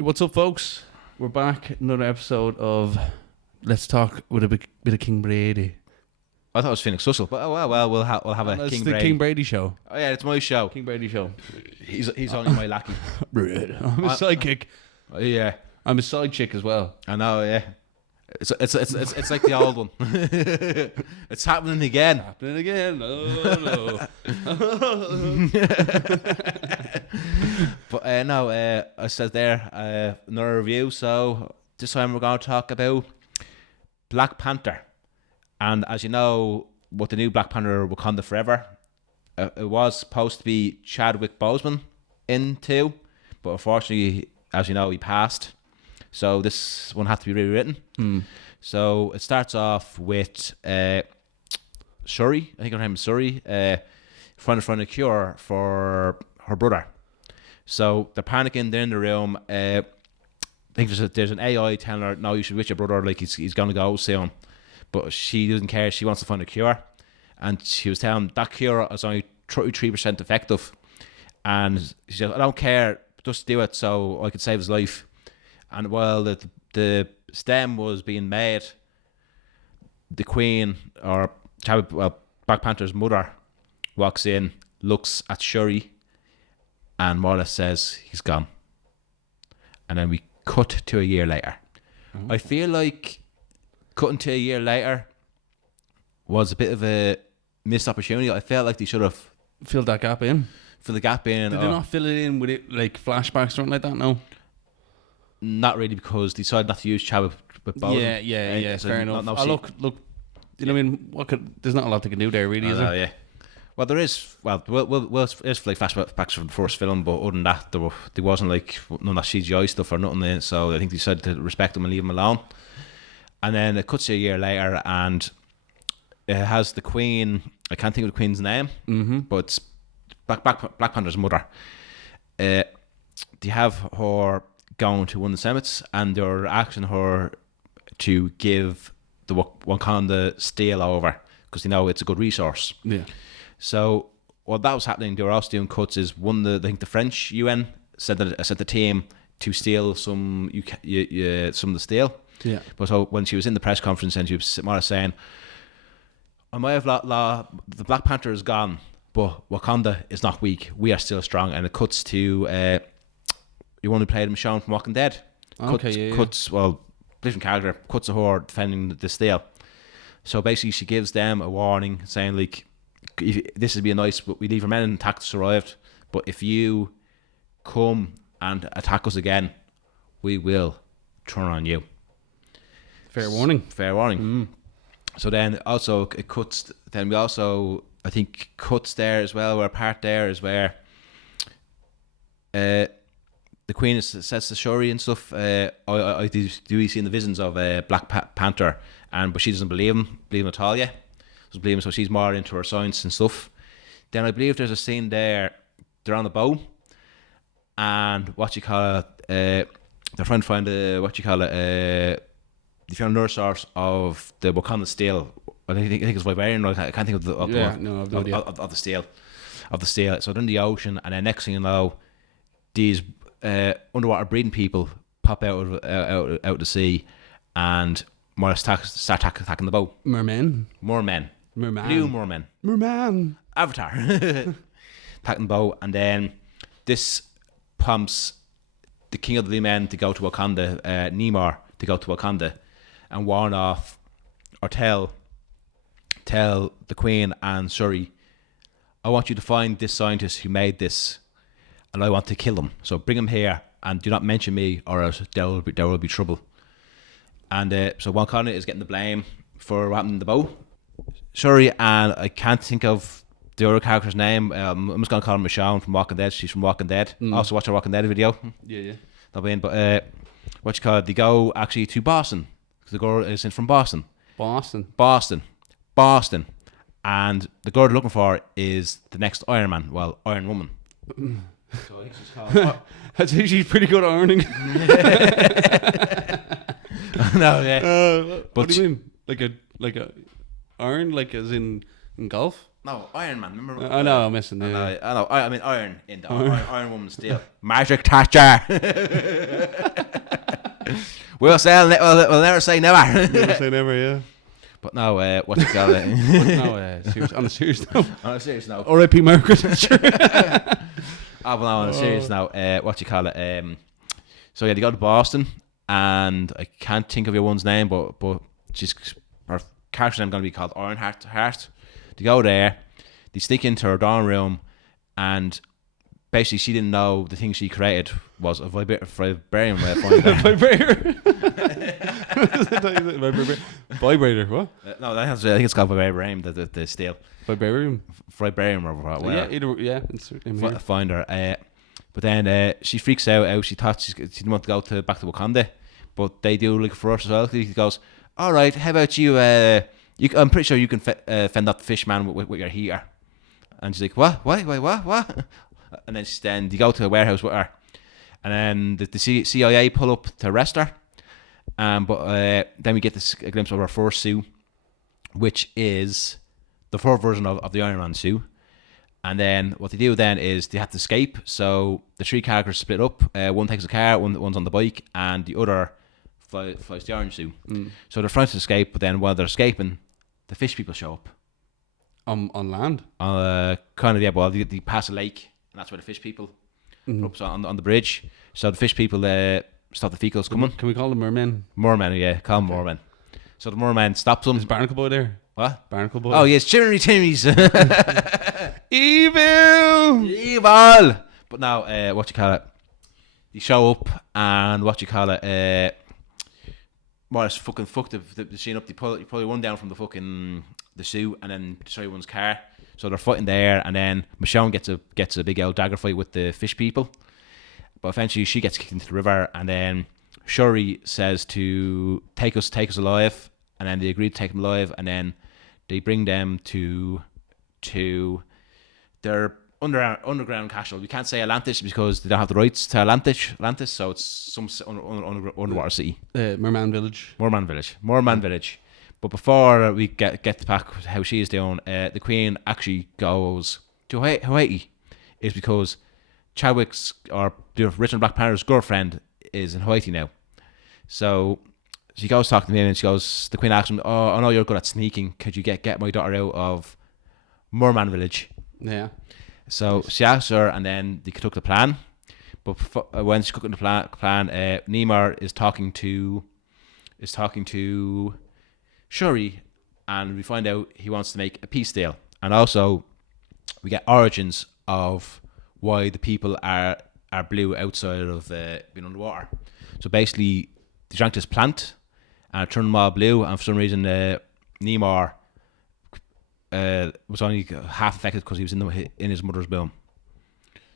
What's up, folks? We're back. Another episode of Let's Talk with a bit of King Brady. I thought it was Phoenix Russell, but well, we'll have a It's King the Brady. King Brady show. Oh yeah, it's my show. King Brady show. He's only my lackey. I'm a sidekick. Yeah, I'm a side chick as well. I know. Yeah, it's like the old one. It's happening again. Happening again. Oh no. But no, I said there another review. So this time we're going to talk about Black Panther, and as you know, with the new Black Panther, Wakanda Forever, it was supposed to be Chadwick Boseman in too, but unfortunately, as you know, he passed. So this one had to be rewritten. So it starts off with Shuri, I think her name is Shuri, trying to find a cure for her brother. So they're panicking, they're in the room. I think there's an AI telling her, no, you should wish your brother, like he's going to go soon. But she doesn't care, she wants to find a cure. And she was telling that cure is only 33% effective. And she said, I don't care, just do it so I could save his life. And while the stem was being made, the Queen, or Black Panther's mother, walks in, looks at Shuri, and more or less says he's gone. And then we cut to a year later. I feel like cutting to a year later was a bit of a missed opportunity. I felt like they should have Fill that gap in. filled the gap in. Did they not fill it in with it like flashbacks or something like that? No. Not really, because they decided not to use Chadwick Boseman. Yeah. So Fair enough. no Look. You know what I mean? There's not a lot they can do there, really, is there? Yeah. Well, there is. Well, there's like flashbacks from the first film, but other than that, there wasn't like none of that CGI stuff or nothing in it. So I think they decided to respect them and leave them alone. And then it cuts to a year later, and it has the Queen. I can't think of the Queen's name, but it's Black Panther's mother. They have her going to one of the summits, and they're asking her to give the Wakanda steel over because they know it's a good resource. Yeah. So while that was happening, they were also doing cuts. Is I think the French UN sent the team to steal some of the steel. Yeah. But so when she was in the press conference, and she was more or less saying, "I might have the Black Panther is gone, but Wakanda is not weak. We are still strong." And it cuts to you want to play Michonne from Walking Dead. Cuts, well, different character, cuts to her defending the steel. So basically she gives them a warning saying, like, this would be a nice, but we leave our men intact survived, but if you come and attack us again, we will turn on you. Fair warning. So then also it cuts, then we also, I think, cuts there as well, where a part there is where the Queen says to Shuri and stuff, I do see in the visions of Black Panther, but she doesn't believe him at all yet. Doesn't believe him, so she's more into her science and stuff. Then I believe there's a scene there, they're on the boat, and they're trying to find they found another source of the Wakanda steel. I think it's Vivarium. I can't think of the steel. So they're in the ocean, and then next thing you know, these underwater breeding people pop out of the sea, and more start attacking the boat. Mermen. Blue mermen. Avatar. Attacking the boat, and then this prompts the King of the Blue Men to go to Wakanda, Namor, to go to Wakanda and warn off, or tell the Queen and Shuri, I want you to find this scientist who made this, and I want to kill him. So bring him here, and do not mention me, or else there will be trouble. And so Wakanda is getting the blame for what happened in the boat. Shuri, and I can't think of the other character's name. I'm just going to call her Michonne from Walking Dead. She's from Walking Dead. Also watch her Walking Dead video. Yeah. But they go actually to Boston. The girl is from Boston. Boston. And the girl they're looking for is the next Iron Man. Well, Iron Woman. So I think she's called. I think she's pretty good at earning. No, yeah. What do you mean? Like a iron, like as in golf? No, Iron Man. Remember? I know, I'm missing. I know. I mean Iron in the Iron Woman steel. Magic Thatcher. We'll never say never. Never say never, yeah. But no, what you call it? No, on a serious note. On a serious note. R.I.P. Margaret. Oh, but no, on a serious note, what you call it? So yeah, they go to Boston, and I can't think of your one's name, but she's her character's name going to be called Ironheart. They go there, they sneak into her dorm room, and basically she didn't know the thing she created was a vibranium finder. Vibrator, what? No, I think it's called vibranium. The steel. Vibranium? Vibranium or whatever. It's Finder. But then she freaks out. She thought she didn't want to go back to Wakanda, but they do like for us as well. He goes, "All right, how about you? I'm pretty sure you can fend off the fish man with your heater." And she's like, "What? What?" And then they go to a warehouse with her, and then the CIA pull up to arrest her. But then we get a glimpse of her first suit, which is the first version of the Iron Man suit. And then what they do then is they have to escape. So the three characters split up. One takes a car, one's on the bike, and the other flies the orange suit. So they're trying to escape, but then while they're escaping, the fish people show up. On land? Kind of, yeah. Well, they pass a lake, and that's where the fish people put up on the bridge. So the fish people stop the vehicles coming. Can we call them mermen? Mermen, yeah. Call them mermen. So the merman stops them. Is Barnacle Boy there? What? Barnacle Boy? Oh, yes, Jimmy Timmy's. Evil! But now, what you call it? They show up, and what you call it? More or less fuck the scene up. They pull one down from the suit, and then destroy one's car. So they're fighting there, and then Michonne gets a big old dagger fight with the fish people. But eventually, she gets kicked into the river, and then Shuri says to take us alive, and then they agree to take them alive, and then they bring them to their underground castle. We can't say Atlantis because they don't have the rights to Atlantis, so it's some underwater city. Merman Village. Merman Village. But before we get back how she is doing, the Queen actually goes to Hawaii, is because Chadwick's, or the original Black Panther's girlfriend, is in Hawaii now. So she goes talking to him, and the Queen asks him, "Oh, I know you're good at sneaking. Could you get my daughter out of Merman Village?" Yeah. So she asks her, and then they took the plan. But when she's cooking the plan, Nemar is talking to Shuri, and we find out he wants to make a peace deal. And also, we get origins of why the people are blue outside of being underwater. So basically, they drank this plant, and it turned them all blue, and for some reason, Nemar was only half affected because he was in his mother's womb.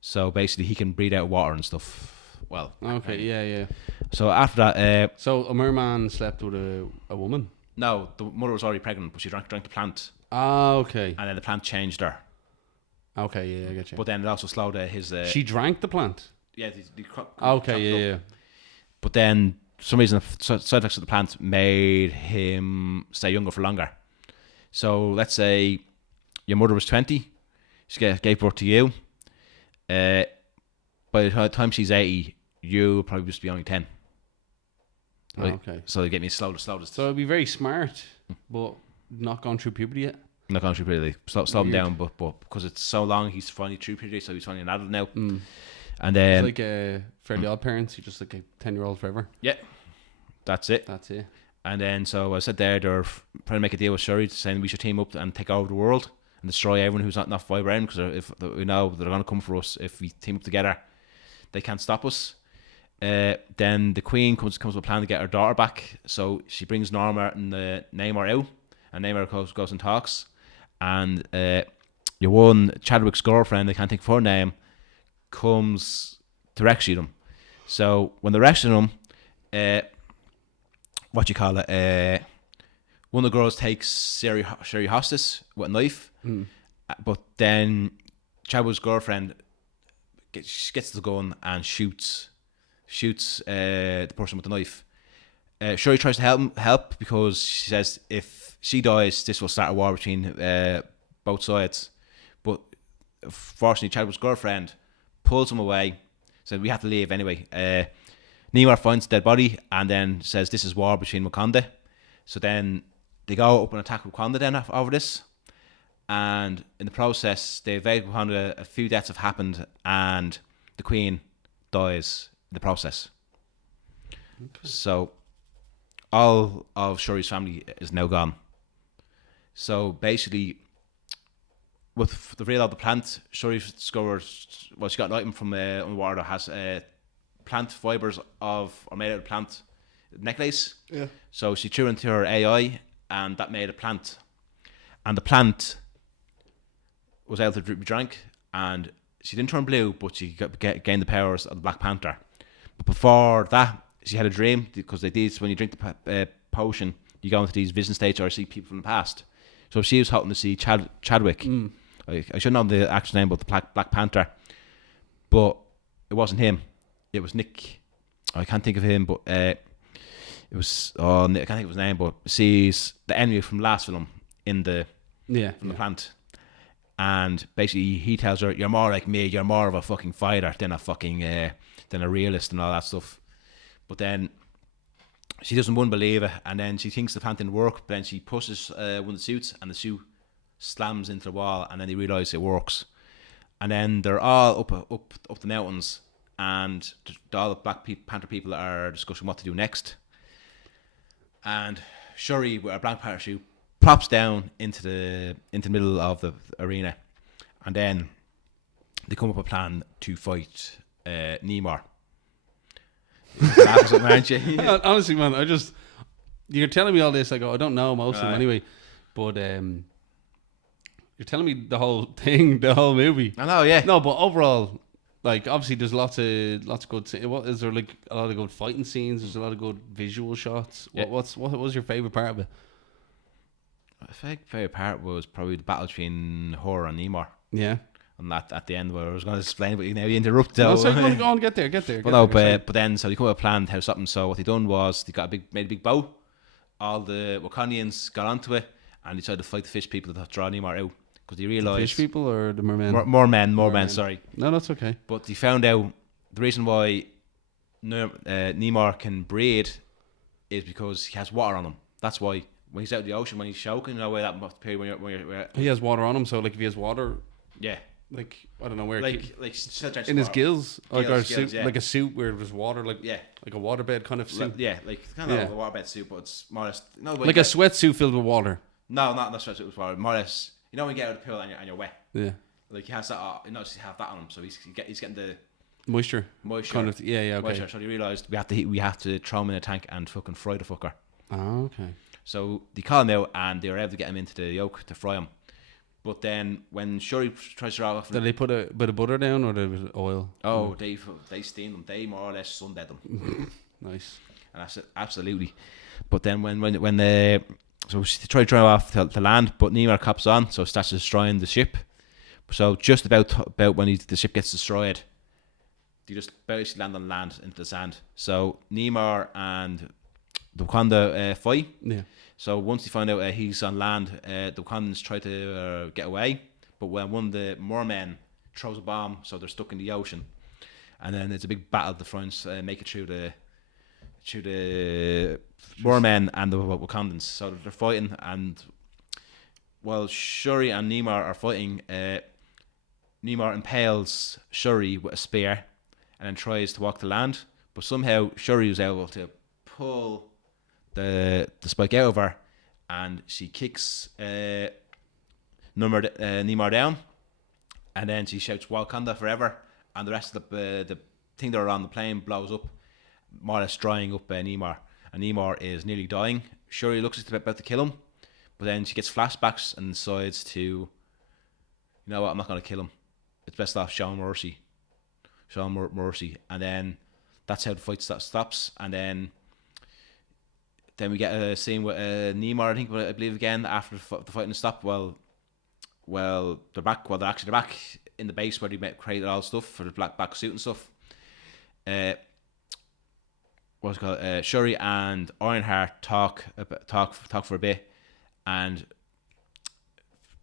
So basically, he can breathe out water and stuff. Well, okay, yeah. So after that, so a merman slept with a woman. No, the mother was already pregnant, but she drank the plant. Ah, okay. And then the plant changed her. Okay, yeah, I get you. But then it also slowed his. She drank the plant. Yeah. Okay, yeah. But then, for some reason, the side effects of the plant made him stay younger for longer. So let's say your mother was 20, she gave birth to you. By the time she's 80, you'll probably just be only 10. Right? Okay. So they get me slowest. So it'd be very smart, but not gone through puberty yet. Not gone through puberty. Slow him down, but because it's so long, he's finally through puberty, so he's finally an adult now. And then it's like Fairly Odd Parents. He's just like a 10-year-old forever. Yeah, that's it. And then so I said they're trying to make a deal with Shuri, saying we should team up and take over the world and destroy everyone who's not vibranium, because if we know they're going to come for us if we team up together, they can't stop us. Then the Queen comes with a plan to get her daughter back. So she brings Norma and Namor out, and Namor goes and talks. And your one Chadwick's girlfriend, I can't think of her name, comes to rescue them. So when they're rescuing them, one of the girls takes Sherry hostage with a knife, but then Chadwick's girlfriend gets the gun and shoots the person with the knife. Shuri tries to help because she says if she dies, this will start a war between both sides. But fortunately, Chadwick's girlfriend pulls him away, said we have to leave anyway. Namor finds the dead body and then says this is war between Wakanda. So then they go up and attack Wakanda then over this. And in the process, they evade Wakanda. A few deaths have happened and the Queen dies in the process. Okay. So all of Shuri's family is now gone. So basically, with the reveal of the plant, Shuri discovers, well, she got an item from underwater that has plant fibers or made out of plant necklace. Yeah. So she threw into her AI, and that made a plant. And the plant was able to be drank, and she didn't turn blue, but she gained the powers of the Black Panther. But before that, she had a dream, because they did, when you drink the potion, you go into these vision states or see people from the past. So she was hoping to see Chadwick. I should know the actual name, but the Black Panther. But it wasn't him. It was Nick. I can't think of him, but it was. I can't think of his name, but sees the enemy from the last film in the the plant, and basically he tells her, "You're more like me. You're more of a fucking fighter than a fucking than a realist and all that stuff." But then she doesn't believe it, and then she thinks the plant didn't work. But then she pushes one of the suits, and the suit slams into the wall, and then they realise it works. And then they're all up the mountains, and all the Black Panther people are discussing what to do next. And Shuri, with a Black Panther suit, plops down into the middle of the arena, and then they come up with a plan to fight Namor. Aren't you? Honestly, man, you're telling me all this. I don't know most of them anyway, but you're telling me the whole thing, the whole movie. I know, yeah. No, but overall, like, obviously there's lots of good. What is there, like, a lot of good fighting scenes? There's a lot of good visual shots. Yeah. What was your favorite part of it? My favorite part was probably the battle between her and Namor. Yeah. And that at the end where I was going to explain, but now you interrupt. No, so go on, get there. But then so they come up with a plan how something. So what they done was they made a big bow. All the Wakandians got onto it, and they tried to fight the fish people to draw Namor out, because they realised, fish people or the mermen? More men. Sorry. No, that's okay. But they found out the reason why Namor can breathe is because he has water on him. That's why when he's out in the ocean, when he's choking, you know, where that period when you're he has water on him. So like if he has water, yeah. Like, I don't know where, like in his gills, like a suit, yeah. like a suit where there's water, like a waterbed kind of suit. Yeah, like kind of like a waterbed suit, but it's more or less like a sweatsuit filled with water. No, not sweatsuit with water. More or less, you know, when you get out of the pool and you're wet. Yeah. Like he has that. You know, he have that on him, so he's getting the moisture. Kind of. Yeah. Okay. Moisture. So they realised we have to throw him in a tank and fucking fry the fucker. Oh, okay. So they call him out and they were able to get him into the yolk to fry him. But then when Shuri tries to roll off, did they put a bit of butter down or was it oil? Oh, they steamed them. They more or less sundead them. Nice. And that's it, absolutely. But then when they so she tried to drive off to land, but Namor cops on, so starts destroying the ship. So just about when the ship gets destroyed, they just basically land on land into the sand. So Namor and the Wakanda fight. Yeah. So once they find out he's on land, the Wakandans try to get away, but when one of the mermen throws a bomb, so they're stuck in the ocean, and then there's a big battle to try and make it through the mermen and the Wakandans. So they're fighting, and while Shuri and Namor are fighting, Namor impales Shuri with a spear, and then tries to walk to land, but somehow Shuri was able to pull the spike out of her, and she kicks Namor down, and then she shouts Wakanda forever, and the rest of the thing that are on the plane blows up, more or less drying up Namor, and Namor is nearly dying. Shuri looks like about to kill him, but then she gets flashbacks and decides to, you know what, I'm not going to kill him, it's best off showing mercy, and then that's how the fight stops, and then we get a scene with Namor, I believe again, after the fighting stopped. Well, they're back. Well, they're back in the base where they created all stuff for the black suit and stuff. What's it called? Shuri and Ironheart talk for a bit, and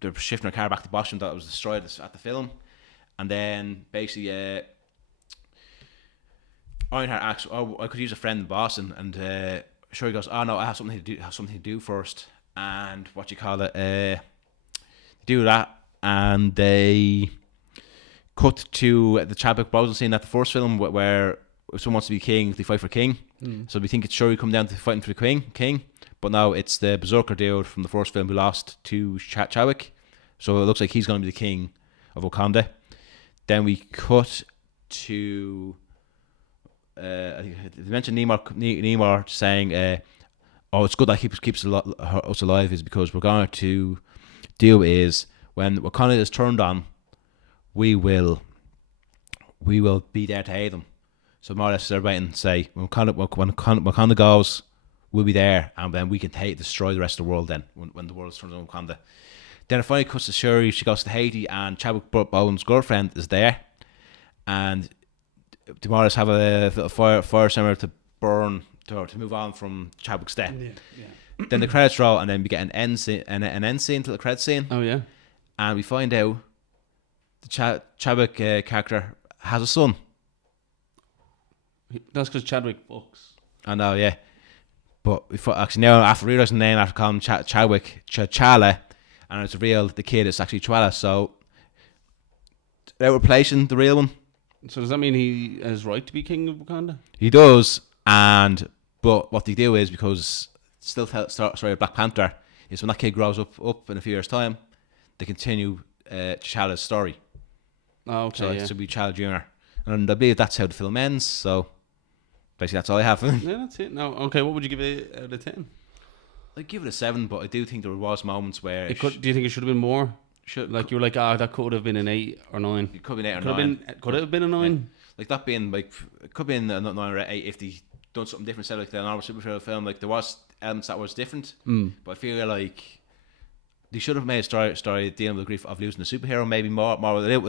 they're shifting their car back to Boston that was destroyed at the film, and then basically Ironheart asks, "Oh, I could use a friend in Boston," and Shuri goes, "Oh no, I have something to do first." And what you call it, do that, and they cut to the Chadwick Boseman scene at the first film where if someone wants to be king, they fight for king. So we think it's Shuri come down to fighting for the king, but no, it's the Berserker dude from the first film who lost to Chadwick. So it looks like he's going to be the king of Wakanda. Then we cut to I think they mentioned Nemor saying, "Oh, it's good that keeps us alive," is because we're going to do is when Wakanda is turned on, we will be there to aid them. So more or less everybody and say when Wakanda goes, we'll be there, and then we can destroy the rest of the world. Then when the world is turned on Wakanda, then it finally cuts to Shuri. She goes to Haiti, and Chadwick Boseman's girlfriend is there, and Morris have a little fire somewhere to burn to move on from Chadwick's death. Yeah. Then the credits roll, and then we get an end scene to the credits scene. Oh yeah, and we find out the Chadwick character has a son. That's because Chadwick fucks. I know, yeah. But actually now, after realising the name, after calling him Chadwick, T'Challa, and it's revealed the kid is actually T'Challa, so they're replacing the real one. So does that mean he has right to be king of Wakanda? He does, but what they do is, because still story of Black Panther, is when that kid grows up in a few years' time, they continue T'Challa's story. Oh, okay. So it's to be T'Challa Jr. And I believe that's how the film ends, so basically that's all I have. Yeah, that's it. No, okay, what would you give it out of 10? I'd give it a 7, but I do think there was moments where... do you think it should have been more? Like you were like, that could have been an 8 or 9. It could have been 8 or 9. Could it have been a 9? Yeah. Like that being like, it could have been a 9 or 8 if they done something different instead of like the normal superhero film. Like there was elements that was different, but I feel like they should have made a story dealing with the grief of losing a superhero. Maybe more.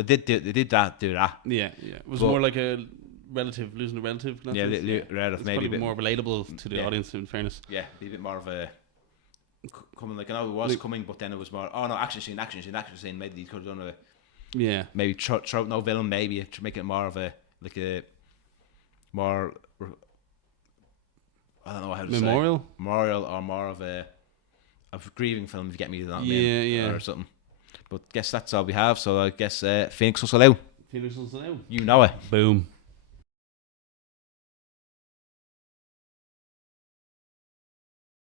They did that. Yeah. It was more like a relative losing a relative. Yeah, relative. It's maybe a bit more relatable to the audience. In fairness, yeah, be a bit more of a coming. Like I know it was coming, but then it was more. Oh no, action scene. Maybe they could have done a. Yeah. Maybe throw no villain. Maybe to make it more of a more. I don't know how to memorial? say. Memorial or more of a grieving film, if you get me. Yeah. Or something. But guess that's all we have. So I guess Phoenix will out. Phoenix will out. You know it. Boom.